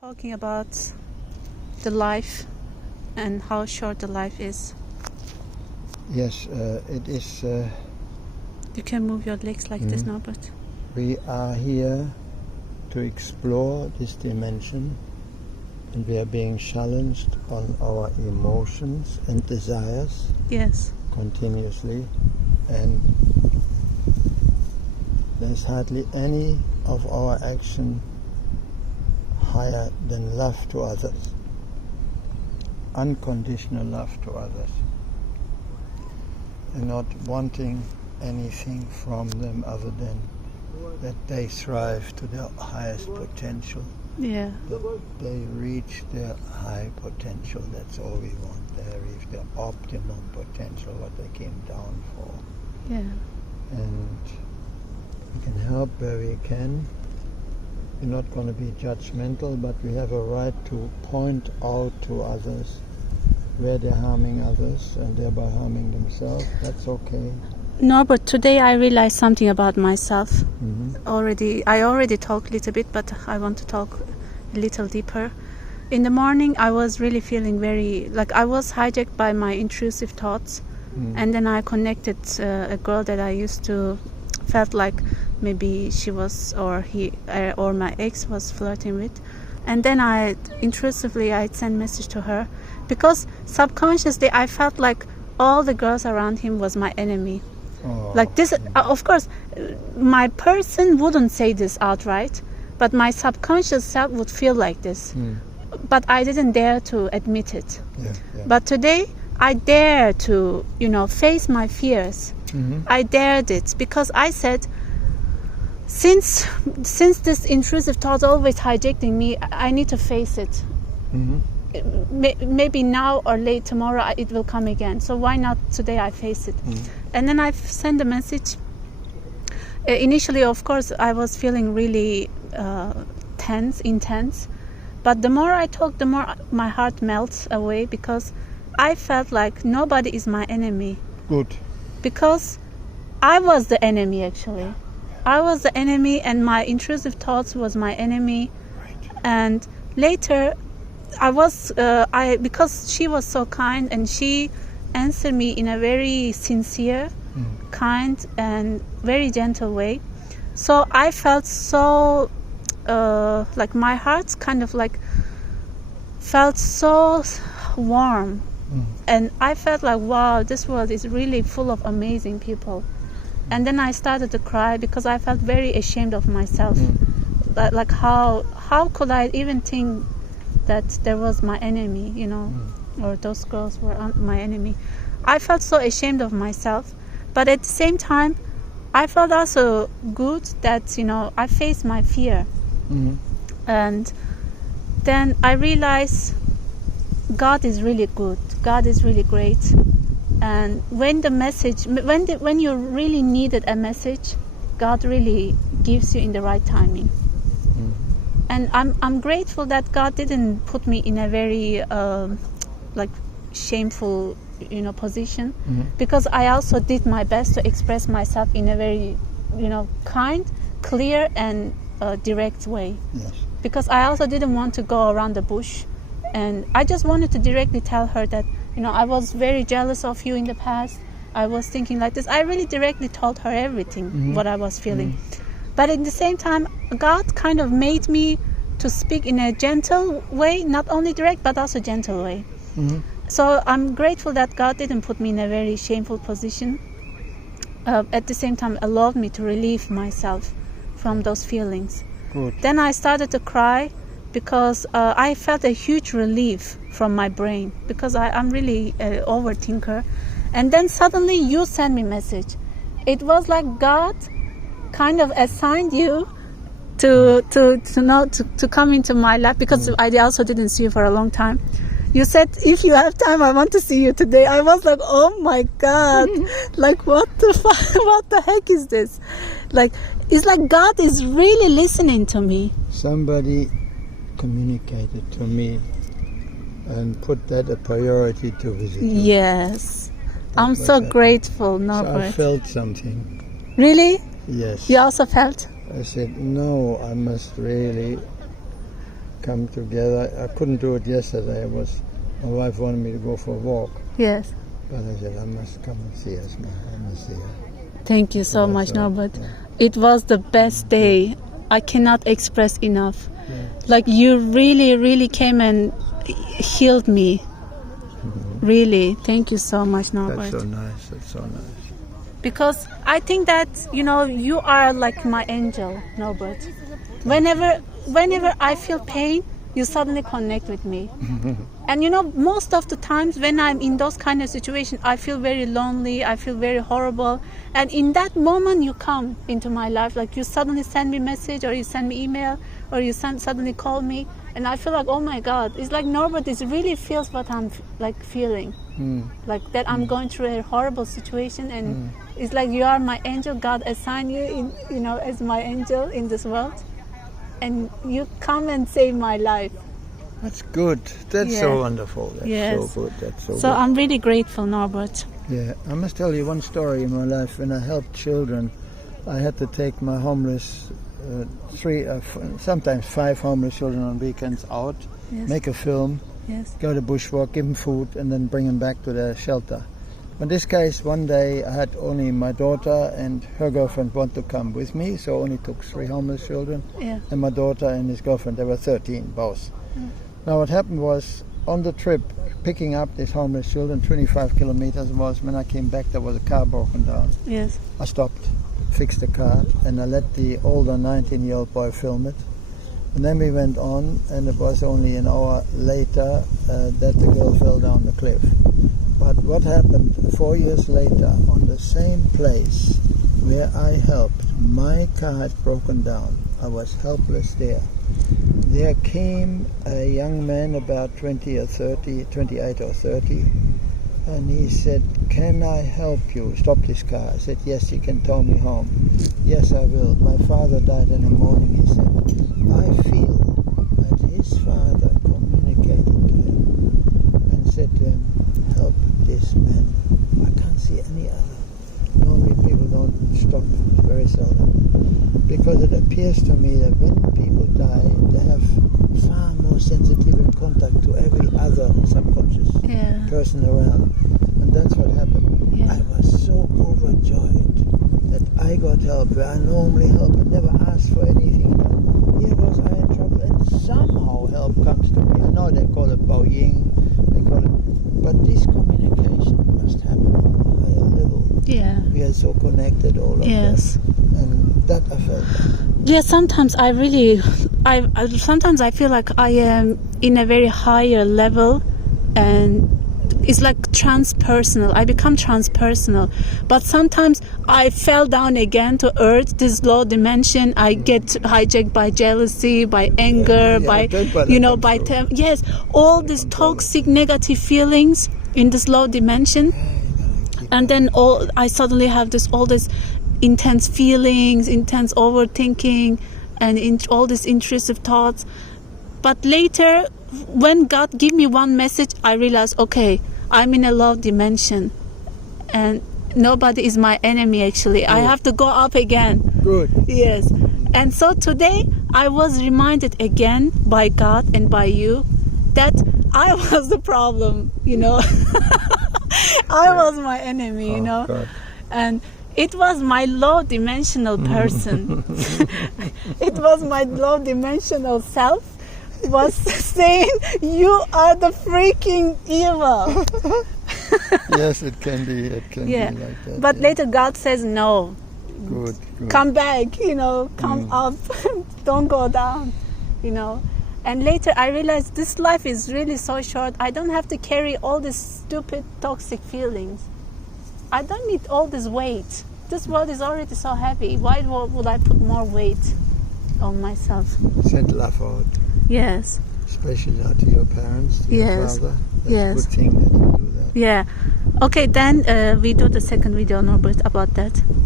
Talking about the life and how short the life is. Yes, it is. You can move your legs like this, Norbert. We are here to explore this dimension, and we are being challenged on our emotions and desires Yes. continuously, and there's hardly any of our action higher than love to others, unconditional love to others, and not wanting anything from them other than that they thrive to their highest potential, Yeah. that they reach their high potential. That's all we want. They reach their optimum potential, what they came down for. Yeah. And we can help where we can. We're not going to be judgmental, but we have a right to point out to others where they're harming others and thereby harming themselves. That's okay. Norbert, today I realized something about myself. Mm-hmm. I already talked a little bit, but I want to talk a little deeper. In the morning, I was really feeling I was hijacked by my intrusive thoughts. And then I connected a girl that I used to felt like maybe she was or he or my ex was flirting with, and then I sent message to her because subconsciously I felt like all the girls around him was my enemy. Oh. Like this, of course, my person wouldn't say this outright, but my subconscious self would feel like this. But I didn't dare to admit it. Yeah. But today I dare to, face my fears. I dared it because I said, since this intrusive thought always hijacking me, I need to face it. Maybe now or late tomorrow it will come again. So why not today I face it? And then I sent a message. Initially, of course, I was feeling really intense. But the more I talk, the more my heart melts away because I felt like nobody is my enemy. Good. Because I was the enemy, actually. I was the enemy, and my intrusive thoughts was my enemy. Right. And later, because she was so kind, and she answered me in a very sincere, kind, and very gentle way. So I felt so, like my heart kind of like felt so warm. And I felt like, wow, this world is really full of amazing people. And then I started to cry because I felt very ashamed of myself. Like how could I even think that there was my enemy, or those girls were my enemy. I felt so ashamed of myself. But at the same time, I felt also good that, I faced my fear. And then I realized God is really good. God is really great. And when you really needed a message, God really gives you in the right timing. And I'm grateful that God didn't put me in a very shameful position, because I also did my best to express myself in a very kind, clear, and direct way. Yes. Because I also didn't want to go around the bush. And I just wanted to directly tell her that, I was very jealous of you in the past. I was thinking like this. I really directly told her everything, what I was feeling. But at the same time, God kind of made me to speak in a gentle way, not only direct, but also gentle way. So I'm grateful that God didn't put me in a very shameful position. At the same time, allowed me to relieve myself from those feelings. Good. Then I started to cry, because I felt a huge relief from my brain, because I'm really an overthinker. And then suddenly you sent me a message. It was like God kind of assigned you to come into my life, because I also didn't see you for a long time. You said, if you have time, I want to see you today. I was like, oh my God, like what the heck is this? Like, it's like God is really listening to me. Somebody communicated to me and put that a priority to visit you. Yes. I'm so grateful, Norbert. So I felt something. Really? Yes. You also felt? I said, no, I must really come together. I couldn't do it yesterday. My wife wanted me to go for a walk, Yes. but I said I must come and see Esma. I must see her. Thank you so That's much, all. Norbert. Yeah. It was the best day. I cannot express enough. Yeah. Like you really, really came and healed me. Really. Thank you so much, Norbert. That's so nice. That's so nice. Because I think that, you are like my angel, Norbert. Whenever I feel pain, you suddenly connect with me. And most of the times when I'm in those kind of situations, I feel very lonely, I feel very horrible. And in that moment you come into my life, like you suddenly send me a message, or you send me email, or you suddenly call me. And I feel like, oh my God, it's like Norbert really feels what I'm feeling. Like that I'm going through a horrible situation, and it's like you are my angel. God assigned you as my angel in this world, and you come and save my life. That's good. That's Yeah. so wonderful. That's Yes. so good. That's so So good. I'm really grateful, Norbert. Yeah, I must tell you one story in my life. When I helped children, I had to take my homeless, sometimes 5 homeless children on weekends out, Yes. make a film, Yes. go to bushwalk, give them food, and then bring them back to their shelter. In this case, one day I had only my daughter and her girlfriend want to come with me, so I only took 3 homeless children, Yeah. and my daughter and his girlfriend. They were 13, both. Now what happened was, on the trip, picking up these homeless children, 25 kilometers was, when I came back there was a car broken down. Yes. I stopped, fixed the car, and I let the older 19-year-old boy film it. And then we went on, and it was only an hour later that the girl fell down the cliff. But what happened 4 years later, on the same place where I helped, my car had broken down. I was helpless there. There came a young man about 28 or 30, and he said, "Can I help you?" Stopped his car. I said, "Yes, you can tow me home." "Yes, I will. My father died in the morning," he said. I feel that his father communicated to him and said to him, "Help this man." I can't see any other. Normally people don't stop, very seldom. Because it appears to me that when people die, they have far more sensitive in contact to every other subconscious Yeah. person around. And that's what happened. Yeah. I was so overjoyed that I got help where I normally help and never ask for anything. Here was I in trouble, and somehow help comes to me. I know they call it Bao Ying, but this communication must happen on a higher level. Yeah. We are so connected, all of Yes. us. And that I felt. Yeah, sometimes sometimes I feel like I am in a very higher level, and it's like transpersonal. I become transpersonal. But sometimes I fell down again to earth, this low dimension. I get hijacked by jealousy, by anger, that's what happens too. yes, all these toxic negative feelings in this low dimension. And then I suddenly have all this intense feelings, intense overthinking, and all these intrusive thoughts. But later, when God gave me one message, I realized, okay, I'm in a low dimension, and nobody is my enemy. Actually, I have to go up again. Good. Yes. And so today, I was reminded again by God and by you that I was the problem. I was my enemy. God. And it was my low dimensional person. It was my low dimensional self was saying, "You are the freaking evil." Yes, it can be. It can Yeah. be like that. But yeah. later God says, "No, Good. come back, come up, don't go down, And later I realized this life is really so short. I don't have to carry all these stupid, toxic feelings. I don't need all this weight. This world is already so heavy. Why would I put more weight on myself? Send love out, Yes. especially now to your parents, to your Yes. father. That's Yes. a good thing that you do that. Yeah. Okay, then we do the second video, Norbert, about that.